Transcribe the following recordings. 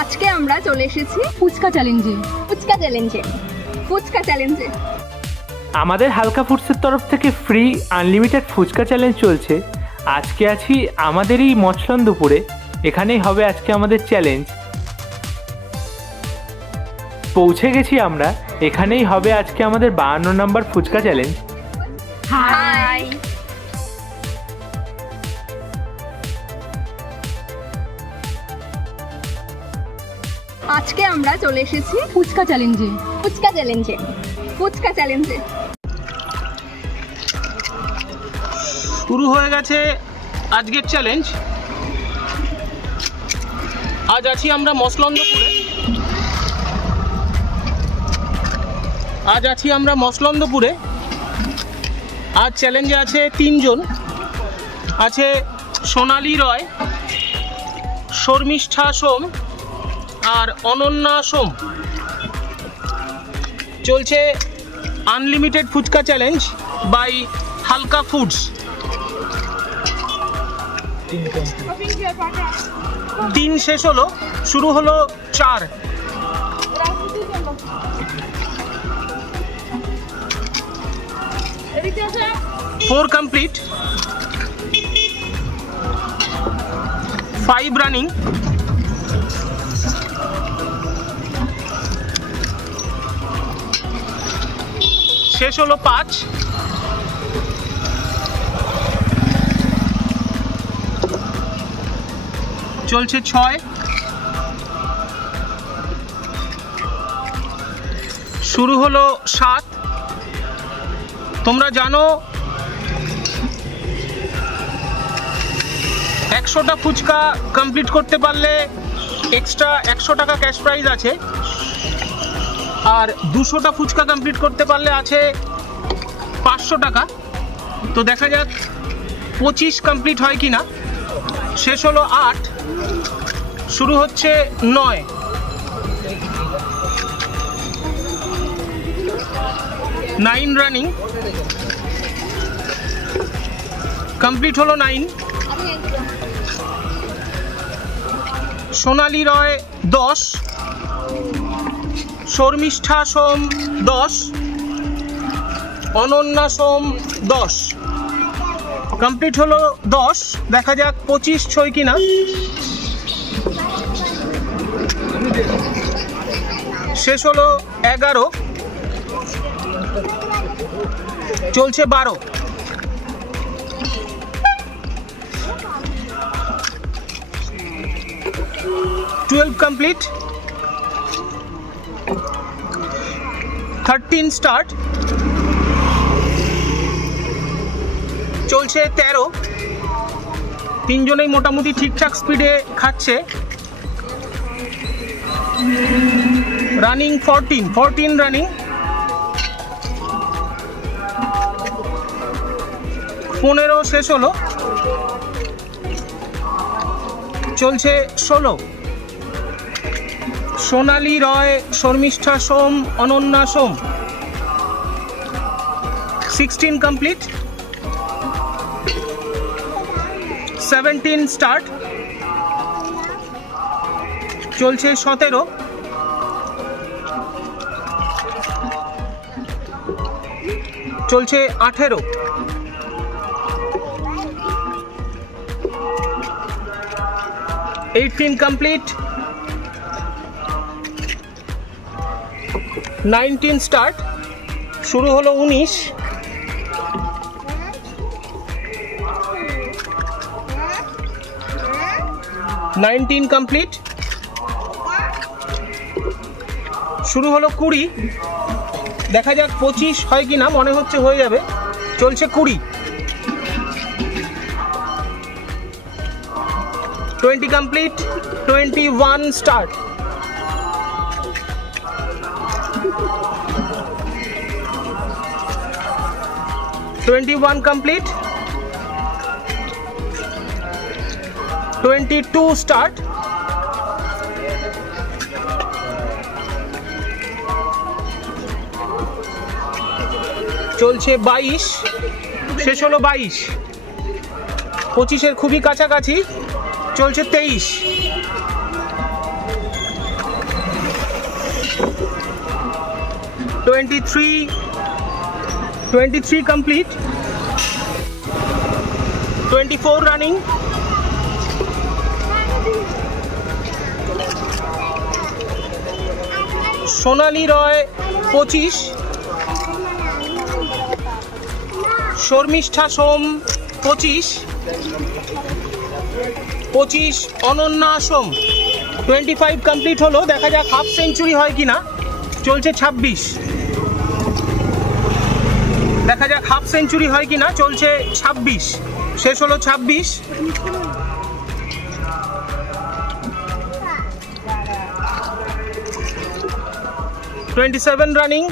আজকে আমরা চলে এসেছি ফুচকা চ্যালেঞ্জে। আমাদের হালকা ফুডসের তরফ থেকে ফ্রি আনলিমিটেড ফুচকা চ্যালেঞ্জ চলছে। আজকে আছি আমাদেরই মছলন্দপুরে, এখানেই হবে আজকে আমাদের চ্যালেঞ্জ। পৌঁছে গেছি আমরা, এখানেই হবে আজকে আমাদের 52 নম্বর ফুচকা চ্যালেঞ্জ। হাই, আজকে আমরা চলে এসেছি ফুচকা চ্যালেঞ্জে। শুরু হয়ে গেছে আজকের চ্যালেঞ্জ। আজ আছি আমরা মছলন্দপুরে। আজ চ্যালেঞ্জে আছে 3 জন। আছে সোনালী রয়, শর্মিষ্ঠা সোম আর অনন্যা সোম। চলছে আনলিমিটেড ফুচকা চ্যালেঞ্জ বাই হালকা ফুডস। 3 শেষ হলো, শুরু হলো 4। 4 কমপ্লিট, 5 রানিং। শেষ হলো 5। চলছে 6। শুরু হলো 7। তোমরা জানো 100টা ফুচকা কমপ্লিট করতে পারলে এক্সট্রা 100 টাকা ক্যাশ প্রাইজ আছে, আর 200টা ফুচকা কমপ্লিট করতে পারলে আছে 500 টাকা। তো দেখা যাক 25 কমপ্লিট হয় কিনা। শেষ হলো 8, শুরু হচ্ছে 9। 9 রানিং, কমপ্লিট হলো 9। সোনালী রয় 10, শর্মিষ্ঠা সোম 10, অনন্যা সোম 10। কমপ্লিট হলো 10। দেখা যাক 25 ছয় কিনা। শেষ হলো 11, চলছে 12। 12 কমপ্লিট, 13 স্টার্ট। চলছে 13। 3 জনেই মোটামুটি ঠিকঠাক স্পিডে খাচ্ছে। Running 14 running. 15 শেষ হলো, চলছে 16। সোনালী রয়, শর্মিষ্ঠা সোম, অনন্যা সোম। 16 কমপ্লিট, 17 স্টার্ট। চলছে 17। চলছে 18। 18 কমপ্লিট, 19 স্টার্ট। শুরু হলো 19। 19 কমপ্লিট, শুরু হলো 20। দেখা যাক 25 হয় কিনা, মনে হচ্ছে হয়ে যাবে। চলছে 20। 20 কমপ্লিট, 21 স্টার্ট। 21 complete, 22 start. চলছে 22, শেষ হলো 22। 25-এর খুবই কাছাকাছি। চলছে 23। 23 complete, 24 running, সোনালী রয় 25, শর্মিষ্ঠা সোম 25, অনন্যা সোম 25 কমপ্লিট হলো। দেখা যাক হাফ সেঞ্চুরি হয় কিনা। চলছে 26, দেখা যাক হাফ সেঞ্চুরি হয় কিনা। চলছে 26, শেষ হলো 26। রানিং,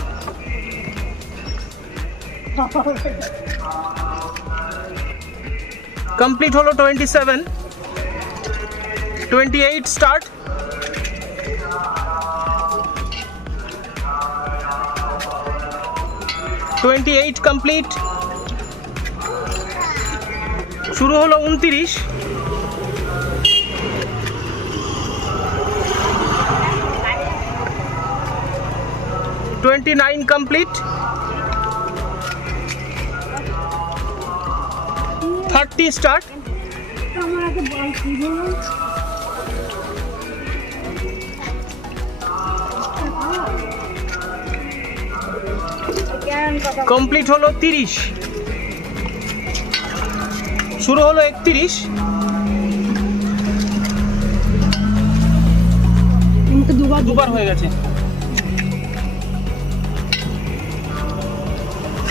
কমপ্লিট হলো 27, 28 স্টার্ট, 28 কমপ্লিট, শুরু হলো 29, কমপ্লিট, 30 স্টার্ট, 30 কমপ্লিট হলো 30, শুরু হলো 31, দুবার হয়ে গেছে।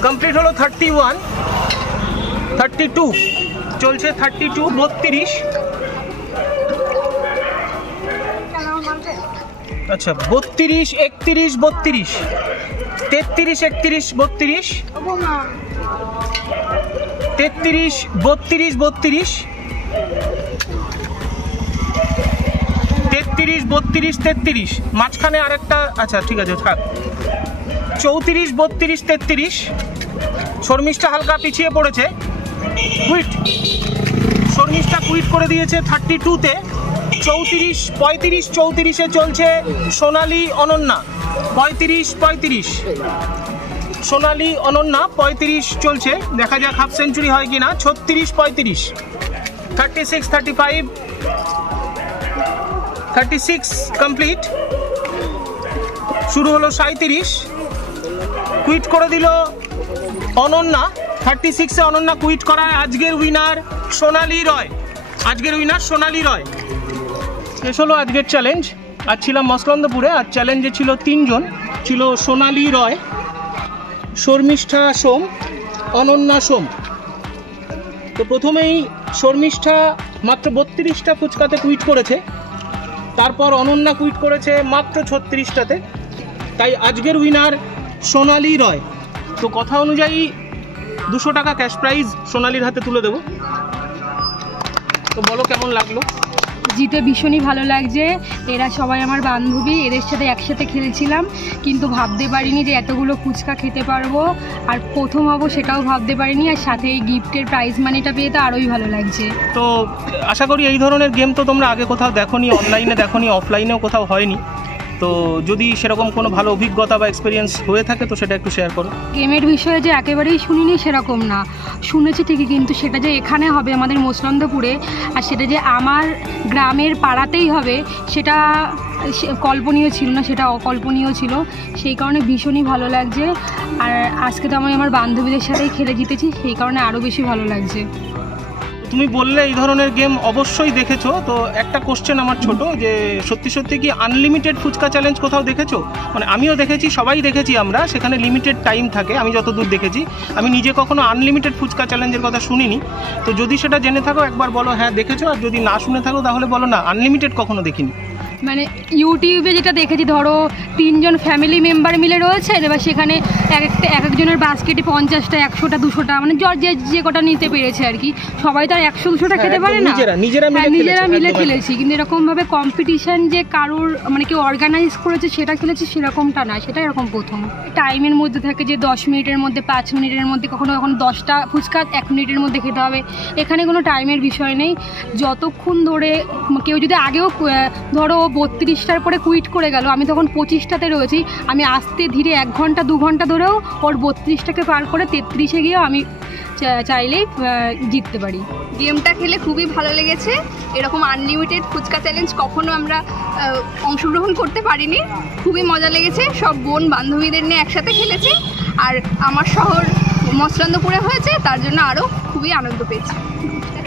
কমপ্লিট হলো 31, 32 চলছে, 32, 32, আচ্ছা 32, 31, 32, 33, 31, 32, 33, 32, 32, 33, 32, 33, মাঝখানে আরেকটা, আচ্ছা ঠিক আছে থাক, 34, 32, 33, শর্মিষ্ঠা হালকা পিছিয়ে পড়েছে, কুইট, শর্মিষ্ঠা কুইট করে দিয়েছে 32-তে, 34, 35, 34-এ চলছে সোনালী অনন্যা, 35, 35, সোনালী অনন্যা 35 চলছে। দেখা যাক হাফ সেঞ্চুরি হয় কিনা। 36, 35, 36, 35, 36 কমপ্লিট, শুরু হলো 37, কুইট করে দিল অনন্যা, 36-এ অনন্যা কুইট করায় আজকের উইনার সোনালী রয়, আজকের উইনার সোনালী রয়। শেষ হলো আজকের চ্যালেঞ্জ। আজ ছিলাম মসলন্দপুরে, আর চ্যালেঞ্জে ছিল 3 জন, ছিল সোনালী রয়, শর্মিষ্ঠা সোম, অনন্যা সোম। তো প্রথমেই শর্মিষ্ঠা মাত্র 32টা ফুচকাতে কুইট করেছে, তারপর অনন্যা কুইট করেছে মাত্র 36টাতে, তাই আজকের উইনার সোনালী রয়। তো কথা অনুযায়ী 200 টাকা ক্যাশ প্রাইজ সোনালীর হাতে তুলে দেবো। তো বলো কেমন লাগলো? জিতে ভীষণই ভালো লাগছে। এরা সবাই আমার বান্ধবী, এদের সাথে একসাথে খেলেছিলাম, কিন্তু ভাবতে পারিনি যে এতগুলো ফুচকা খেতে পারবো, আর প্রথম হবো সেটাও ভাবতে পারিনি, আর সাথে এই গিফটের প্রাইজ মানিটা পেয়ে তো আরোই ভালো লাগছে। তো আশা করি এই ধরনের গেম তো তোমরা আগে কোথাও দেখোনি, অনলাইনে দেখোনি, অফলাইনেও কোথাও হয়নি। তো যদি সেরকম কোনো ভালো অভিজ্ঞতা বা এক্সপিরিয়েন্স হয়ে থাকে তো সেটা একটু শেয়ার করো। গেমের বিষয়ে যে একেবারেই শুনিনি সেরকম না, শুনেছি ঠিকই, কিন্তু সেটা যে এখানে হবে আমাদের মসলন্দপুরে, আর সেটা যে আমার গ্রামের পাড়াতেই হবে, সেটা কল্পনীয় ছিল না, সেটা অকল্পনীয় ছিল। সেই কারণে ভীষণই ভালো লাগছে। আর আজকে তো আমি আমার বান্ধবীদের সাথেই খেলে জিতেছি, সেই কারণে আরও বেশি ভালো লাগছে। তুমি বললে এই ধরনের গেম অবশ্যই দেখেছো, তো একটা কোশ্চেন আমার ছোট, যে সত্যি সত্যি কি আনলিমিটেড ফুচকা চ্যালেঞ্জ কোথাও দেখেছো? মানে আমিও দেখেছি, সবাই দেখেছি আমরা, সেখানে লিমিটেড টাইম থাকে, আমি যতদূর দেখেছি। আমি নিজে কখনো আনলিমিটেড ফুচকা চ্যালেঞ্জের কথা শুনিনি। তো যদি সেটা জেনে থাকো একবার বলো হ্যাঁ দেখেছো, আর যদি না শুনে থাকো তাহলে বলো না আনলিমিটেড কখনো দেখিনি। মানে ইউটিউবে যেটা দেখেছি, ধরো 3 জন ফ্যামিলি মেম্বার মিলে রয়েছে, এবার সেখানে এক একজনের বাস্কেটে 50টা, 100টা, 200টা, মানে যে কটা নিতে পেরেছে আর কি। সবাই তো আর 100-200টা খেতে পারে না, নিজেরা মিলে খেলেছি। কিন্তু এরকমভাবে কম্পিটিশান যে কারোর মানে কেউ অর্গানাইজ করেছে সেটা খেলেছি, সেরকমটা না, সেটা এরকম প্রথম। টাইমের মধ্যে থাকে যে 10 মিনিটের মধ্যে, 5 মিনিটের মধ্যে, কখনো 10টা ফুচকা 1 মিনিটের মধ্যে খেতে হবে। এখানে কোনো টাইমের বিষয় নেই, যতক্ষণ ধরে কেউ যদি আগেও ধরো ও 32টার পরে কুইট করে গেল, আমি তখন 25টাতে রয়েছি। আমি আস্তে ধীরে 1 ঘন্টা 2 ঘন্টা ধরেও ওর 32টাকে পার করে 33-এ গিয়েও আমি চাইলেই জিততে পারি। গেমটা খেলে খুবই ভালো লেগেছে। এরকম আনলিমিটেড ফুচকা চ্যালেঞ্জ কখনো আমরা অংশগ্রহণ করতে পারিনি। খুবই মজা লেগেছে, সব বোন বান্ধবীদের নিয়ে একসাথে খেলেছি। আর আমার শহর মসলন্দপুরে হয়েছে, তার জন্য আরও খুবই আনন্দ পেয়েছি।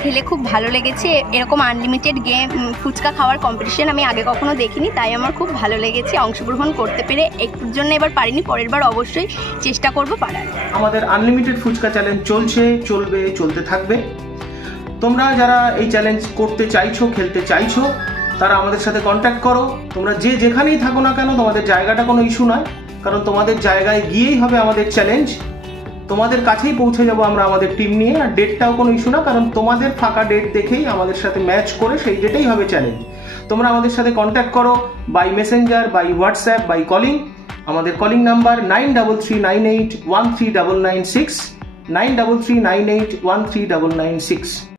খেলে খুব ভালো লেগেছে। এরকম আনলিমিটেড গেম ফুচকা খাওয়ার কম্পিটিশন আমি আগে কখনো দেখিনি, তাই আমার খুব ভালো লেগেছে অংশগ্রহণ করতে পেরে। একটুর জন্য এবার পারিনি, পরের বার অবশ্যই চেষ্টা করব পারার। আমাদের আনলিমিটেড ফুচকা চ্যালেঞ্জ চলছে, চলবে, চলতে থাকবে। তোমরা যারা এই চ্যালেঞ্জ করতে চাইছো, খেলতে চাইছো, তারা আমাদের সাথে কন্ট্যাক্ট করো। তোমরা যেখানেই থাকো না কেন, তোমাদের জায়গাটা কোনো ইস্যু নয়, কারণ তোমাদের জায়গায় গিয়েই হবে আমাদের চ্যালেঞ্জ। তোমাদের কাছেই পৌঁছে যাবো আমরা আমাদের টিম নিয়ে। আর ডেটটাও কোনো ইস্যু না, কারণ তোমাদের ফাঁকা ডেট দেখেই আমাদের সাথে ম্যাচ করে সেই ডেটেই হবে চ্যালেঞ্জ। তোমরা আমাদের সাথে কন্ট্যাক্ট করো by messenger, by WhatsApp, by calling. আমাদের কলিং নাম্বার 9339813996, 9339813996।